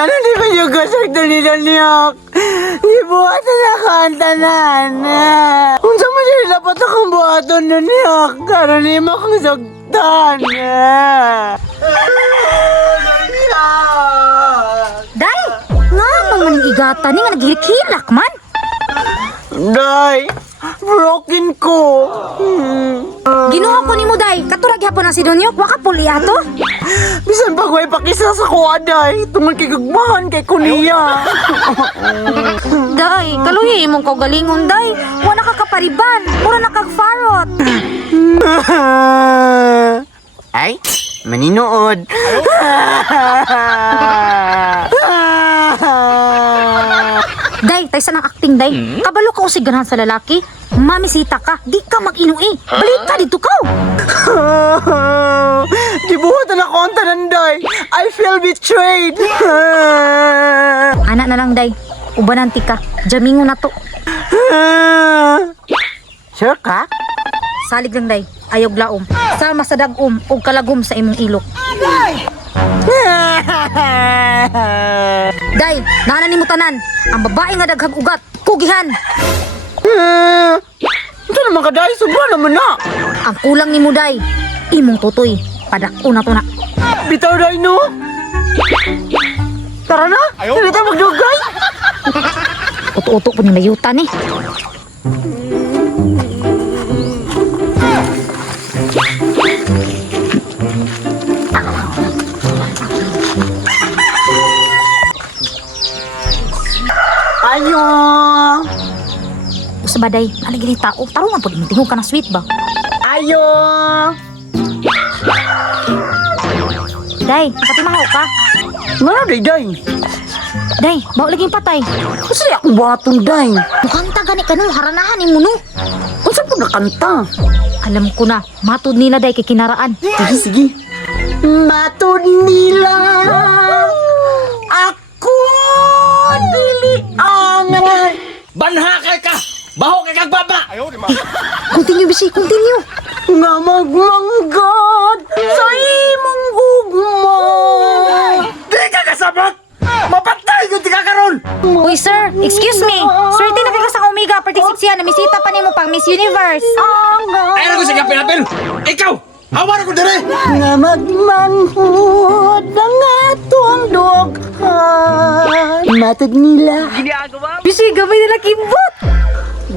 Ano di ba yung gasag na nila niyak? Ibuhatan na Kung dapat akong buhatan na niyak? Karo ni sagtan. Day! Nga mga manigigata ni nga man. Day! Broken ko. Hmm. Uh... Ginuha ko ni Muday. Katurag hapon na si Donyo. Waka po liya Bisan pa kuya pakisa sa kuwa, Day. Tungan kay ke gagmahan kay Kuniya. day, kaluhi imong ko galingon, Day. Wala na ka kakapariban. Mura na ka kagfarot. ay, maninood. tay sa nang acting day. Mm -hmm. Kabalo ka o si sa lalaki? Mami sita ka, di ka mag-inui. Huh? Balik ka dito ka. Gibuhat na konta ng day. I feel betrayed. Anak na lang day. Uba ng tika. Jamingo na to. sure ka? Salig lang day. Ayog laom. Sama sa dagom -um, o kalagom sa imong ilok. Aday! Day, nana ni mo tanan. Ang babae nga daghag ugat, kugihan. Hmm. Ito naman ka, Day. Subra naman na. Ang kulang ni mo, Day. Imong tutoy. Padak, una to na. Bitaw, Day, no? Tara na. Ayaw. Kailita magdugay. Utu-utu po ni Mayuta, ni. Eh. ayo. Sebadai, ada gini tahu, taruh nggak pun tinggal karena sweet bang. Ayo. Dai, tapi mau apa? Nggak ada, Dai. Dai, bawa lagi empat, Dai. Masa ya, aku bawa tuh, Dai. Bukan tak gani kanu, haranahan yang munuh. Masa pun akan tak? Alam ku na, matun nila, Dai, kekinaraan. Sige, sige. Matun nila. continue, Bisi. Continue. Nga magmanggad sa imong gugma. Di ka kasabot! Mapatay ko di ka karon! Uy, sir! Excuse me! Swerte na kayo sa Omega 46 yan Namisita pa ni pang Miss Universe! Ay, ano ko siya kapil Ikaw! Awan ako dere! Nga magmanhod ang atong dughan Matag nila Bisi, gabay nila kibot!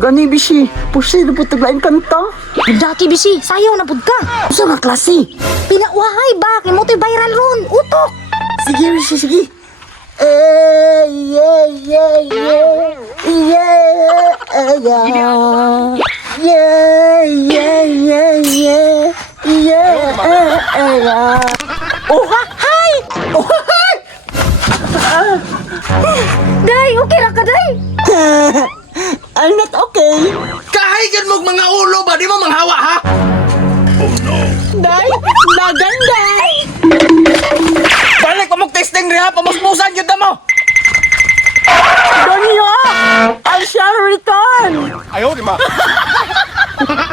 Gani bisi, pusi na po taglayan ka nito. Gudaki bisi, sayaw na po ka. Usa nga klase. wahai ba? Kaya mo bayaran ron, utok. Sige bisi, sige. Ay, ay, ay, ay, ay, ay, ay, ay, ay, ay, ay, ay, ay, ay, ay, ay, Oh, hi! Oh, hi! Day, okay na ka, Day? Dayan mo mga ulo ba? Di mo manghawa ha? Oh no. day, naganda. <Not done>, Balik -testing, mo testing niya, pamuspusan yun na mo. Donyo, I shall return. Ayaw, di ma.